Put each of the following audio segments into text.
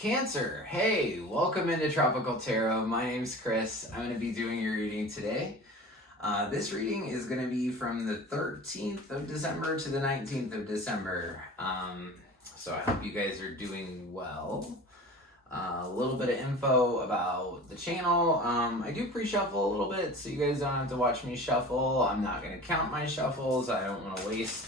Cancer, hey, welcome into Tropical Tarot. My name's Chris. I'm going to be doing your reading today. This reading is going to be from the 13th of December to the 19th of December. So I hope you guys are doing well. A little bit of info about the channel. I do pre-shuffle a little bit, so you guys don't have to watch me shuffle. I'm not going to count my shuffles. I don't want to waste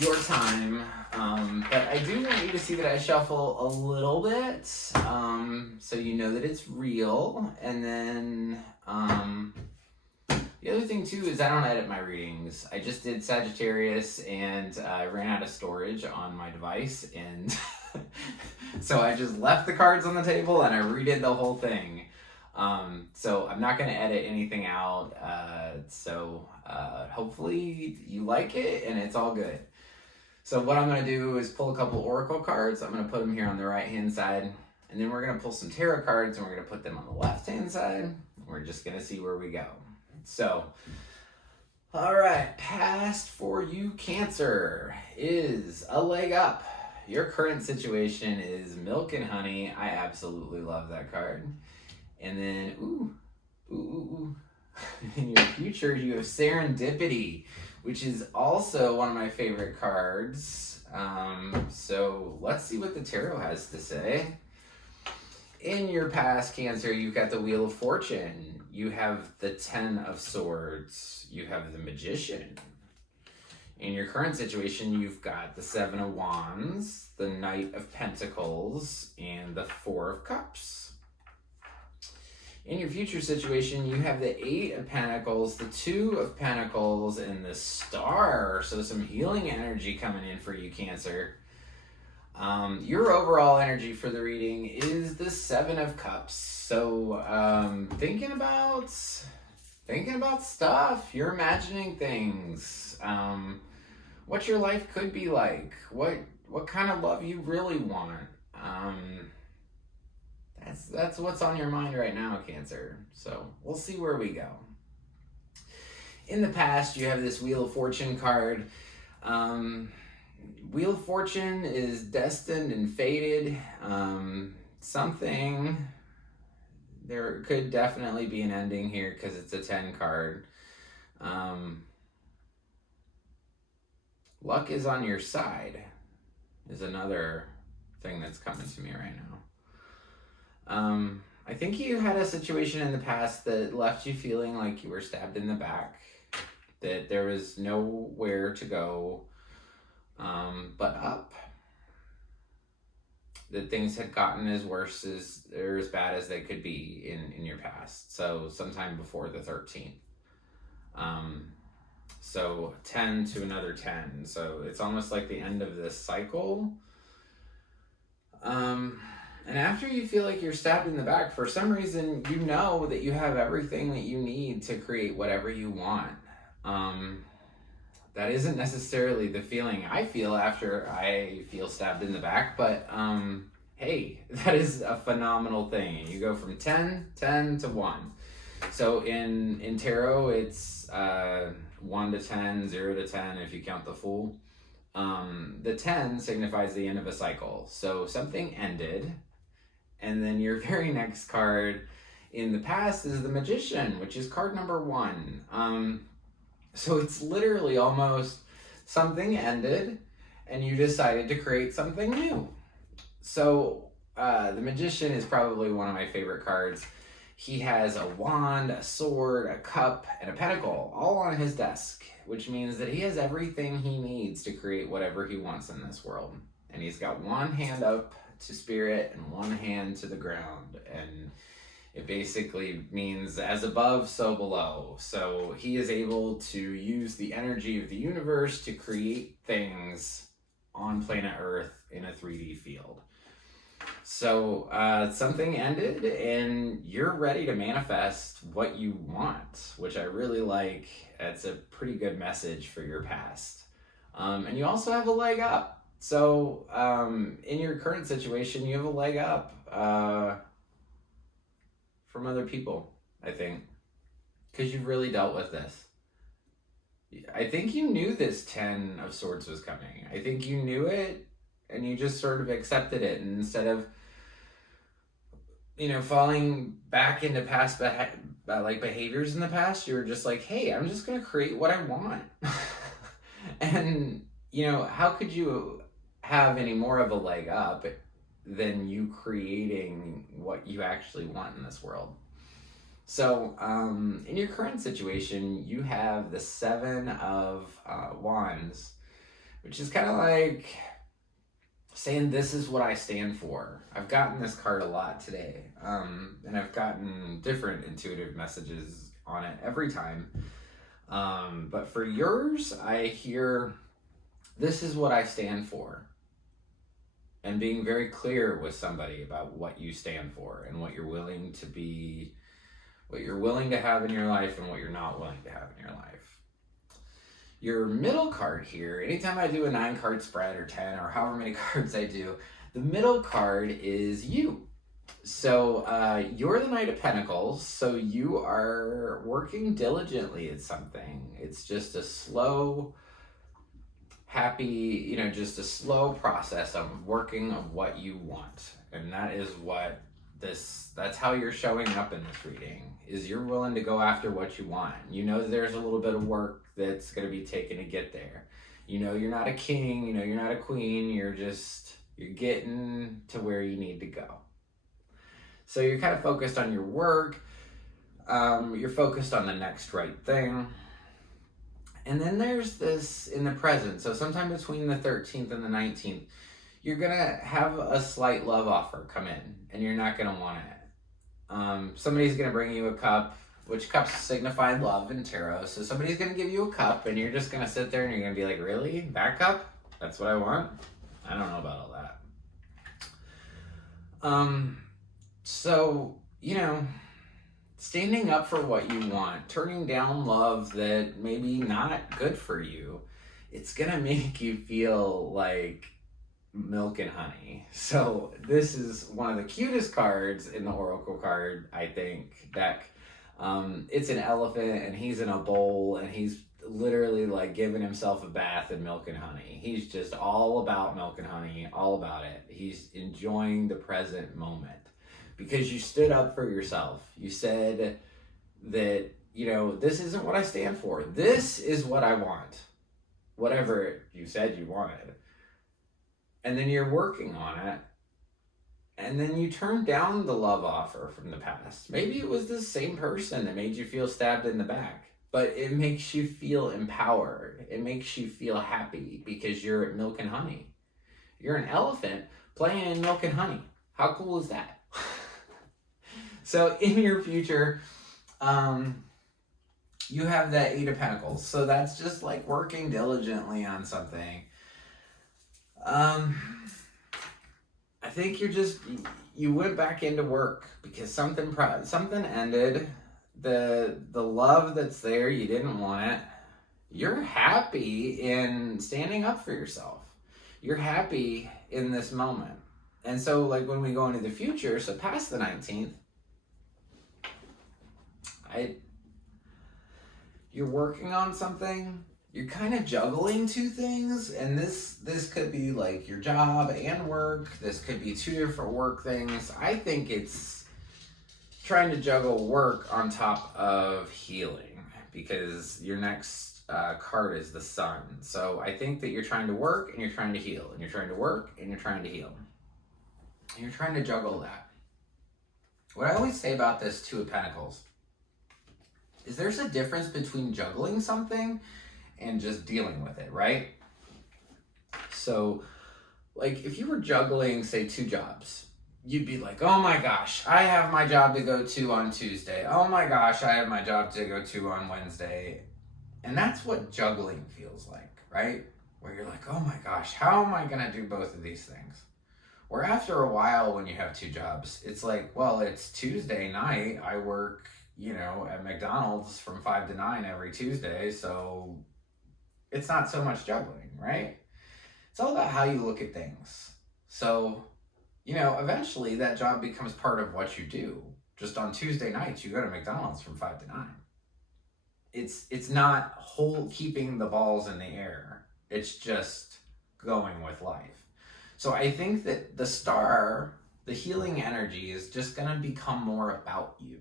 your time. But I do want you to see that I shuffle a little bit, so you know that it's real. And then the other thing too is I don't edit my readings. I just did Sagittarius and I ran out of storage on my device, and so I just left the cards on the table and I redid the whole thing. So I'm not going to edit anything out. Hopefully you like it and it's all good. So what I'm going to do is pull a couple oracle cards. I'm going to put them here on the right hand side, and then we're going to pull some tarot cards and we're going to put them on the left hand side. We're just going to see where we go. So, all right, past for you, Cancer, is a leg up. Your current situation is milk and honey. I absolutely love that card. And then, in your future, you have serendipity, which is also one of my favorite cards. So let's see what the tarot has to say. In your past, Cancer, you've got the Wheel of Fortune. You have the 10 of Swords. You have the Magician. In your current situation, you've got the 7 of Wands, the Knight of Pentacles, and the 4 of Cups. In your future situation, you have the 8 of Pentacles, the 2 of Pentacles, and the Star. So some healing energy coming in for you, Cancer. Your overall energy for the reading is the 7 of Cups. So thinking about stuff. You're imagining things. What your life could be like. What kind of love you really want. That's what's on your mind right now, Cancer. So we'll see where we go. In the past, you have this Wheel of Fortune card. Wheel of Fortune is destined and fated. There could definitely be an ending here because it's a 10 card. Luck is on your side is another thing that's coming to me right now. I think you had a situation in the past that left you feeling like you were stabbed in the back, that there was nowhere to go but up, that things had gotten as worse as or as bad as they could be in your past. So sometime before the 13th. So 10 to another 10. So it's almost like the end of this cycle. And after you feel like you're stabbed in the back, for some reason, you know that you have everything that you need to create whatever you want. That isn't necessarily the feeling I feel after I feel stabbed in the back, but hey, that is a phenomenal thing. You go from 10 to 1. So in tarot, it's 1 to 10, 0 to 10 if you count the Fool. The 10 signifies the end of a cycle. So something ended. And then your very next card in the past is the Magician, which is card number 1. So it's literally almost something ended and you decided to create something new. So the Magician is probably one of my favorite cards. He has a wand, a sword, a cup, and a pentacle all on his desk, which means that he has everything he needs to create whatever he wants in this world. And he's got one hand up to spirit and one hand to the ground, and it basically means as above, so below. So he is able to use the energy of the universe to create things on planet Earth in a 3D field. So something ended and you're ready to manifest what you want, which I really like. It's a pretty good message for your past. And you also have a leg up. So in your current situation, you have a leg up from other people, I think, because you've really dealt with this. I think you knew this 10 of Swords was coming. I think you knew it and you just sort of accepted it. And instead of falling back into past behaviors in the past, you were just like, hey, I'm just going to create what I want. And, how could you have any more of a leg up than you creating what you actually want in this world? So, in your current situation, you have the Seven of Wands, which is kind of like saying, this is what I stand for. I've gotten this card a lot today, and I've gotten different intuitive messages on it every time. But for yours, I hear, this is what I stand for. And being very clear with somebody about what you stand for and what you're willing to be, what you're willing to have in your life and what you're not willing to have in your life. Your middle card here, anytime I do a 9-card spread or 10 or however many cards I do, the middle card is you. So you're the Knight of Pentacles, so you are working diligently at something. It's just a slow, happy, just a slow process of working of what you want. And that is that's how you're showing up in this reading, is you're willing to go after what you want. There's a little bit of work that's going to be taken to get there. You're not a king, you're not a queen, you're getting to where you need to go. So you're kind of focused on your work, you're focused on the next right thing. And then there's this in the present, so sometime between the 13th and the 19th, you're going to have a slight love offer come in, and you're not going to want it. Somebody's going to bring you a cup, which cups signify love in tarot. So somebody's going to give you a cup, and you're just going to sit there and you're going to be like, really? That cup? That's what I want? I don't know about all that. So, standing up for what you want, turning down love that maybe not good for you, it's going to make you feel like milk and honey. So this is one of the cutest cards in the Oracle card, I think, deck. It's an elephant and he's in a bowl and he's literally like giving himself a bath in milk and honey. He's just all about milk and honey, all about it. He's enjoying the present moment because you stood up for yourself. You said that, this isn't what I stand for. This is what I want. Whatever you said you wanted. And then you're working on it. And then you turn down the love offer from the past. Maybe it was the same person that made you feel stabbed in the back. But it makes you feel empowered. It makes you feel happy because you're at milk and honey. You're an elephant playing in milk and honey. How cool is that? So in your future, you have that 8 of Pentacles. So that's just like working diligently on something. I think you went back into work because something ended. The love that's there, you didn't want it. You're happy in standing up for yourself. You're happy in this moment. And so like when we go into the future, so past the 19th, you're working on something. You're kind of juggling 2 things, and this could be like your job and work. This could be 2 different work things. I think it's trying to juggle work on top of healing because your next card is the Sun. So I think that you're trying to work and you're trying to heal, and you're trying to work and you're trying to heal. And you're trying to juggle that. What I always say about this 2 of Pentacles is there's a difference between juggling something and just dealing with it, right? So, like, if you were juggling, say, 2 jobs, you'd be like, oh my gosh, I have my job to go to on Tuesday. Oh my gosh, I have my job to go to on Wednesday. And that's what juggling feels like, right? Where you're like, oh my gosh, how am I going to do both of these things? Or after a while, when you have 2 jobs, it's like, well, it's Tuesday night. I work, at McDonald's from 5 to 9 every Tuesday. So it's not so much juggling, right? It's all about how you look at things. So, eventually that job becomes part of what you do. Just on Tuesday nights, you go to McDonald's from 5 to 9. It's not keeping the balls in the air. It's just going with life. So I think that the star the healing energy is just going to become more about you.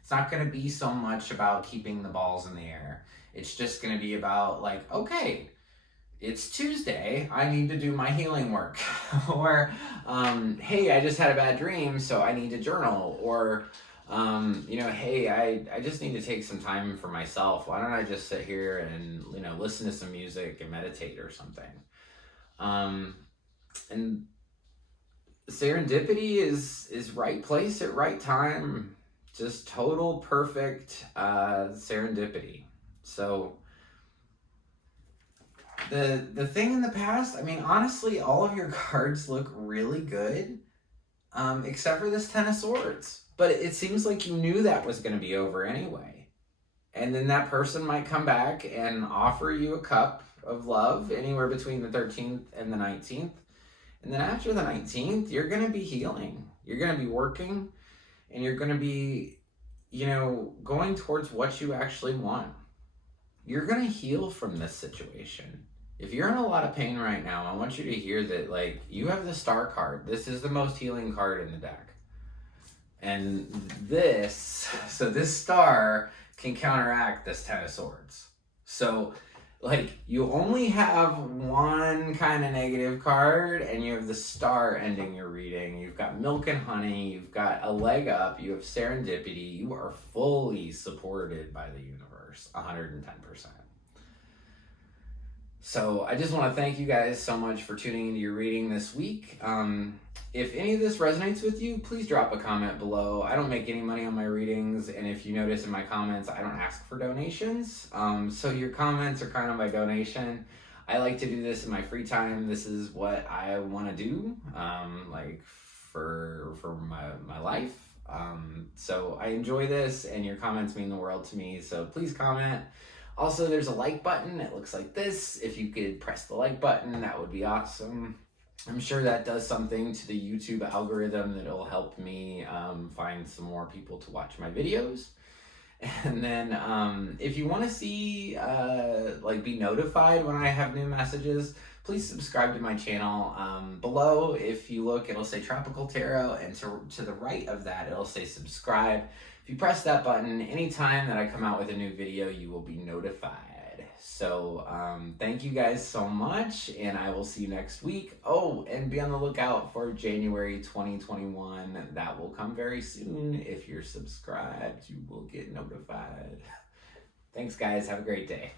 It's not going to be so much about keeping the balls in the air. It's just going to be about like, okay, it's Tuesday, I need to do my healing work. Or, hey, I just had a bad dream, so I need to journal. Or, hey, I just need to take some time for myself. Why don't I just sit here and, listen to some music and meditate or something? And serendipity is right place at right time. Just total perfect serendipity. So the thing in the past, I mean, honestly, all of your cards look really good, except for this Ten of Swords. But it seems like you knew that was going to be over anyway. And then that person might come back and offer you a cup of love anywhere between the 13th and the 19th. And then after the 19th, you're going to be healing. You're going to be working, and you're going to be, going towards what you actually want. You're going to heal from this situation. If you're in a lot of pain right now, I want you to hear that, like, you have the Star card. This is the most healing card in the deck. And this Star can counteract this Ten of Swords. So, like, you only have one kind of negative card, and you have the Star ending your reading. You've got milk and honey. You've got a leg up. You have serendipity. You are fully supported by the universe, 110%. So I just want to thank you guys so much for tuning into your reading this week. If any of this resonates with you, please drop a comment below. I don't make any money on my readings, and if you notice in my comments, I don't ask for donations. So your comments are kind of my donation. I like to do this in my free time. This is what I want to do, for my life. So I enjoy this, and your comments mean the world to me. So please comment. Also, there's a like button. It looks like this. If you could press the like button, that would be awesome. I'm sure that does something to the YouTube algorithm that will help me find some more people to watch my videos. And then if you want to see, be notified when I have new messages, please subscribe to my channel. Below, if you look, it'll say Tropical Tarot, and to the right of that, it'll say subscribe. If you press that button, anytime that I come out with a new video, you will be notified. So thank you guys so much, and I will see you next week. Oh, and be on the lookout for January 2021. That will come very soon. If you're subscribed, you will get notified. Thanks, guys. Have a great day.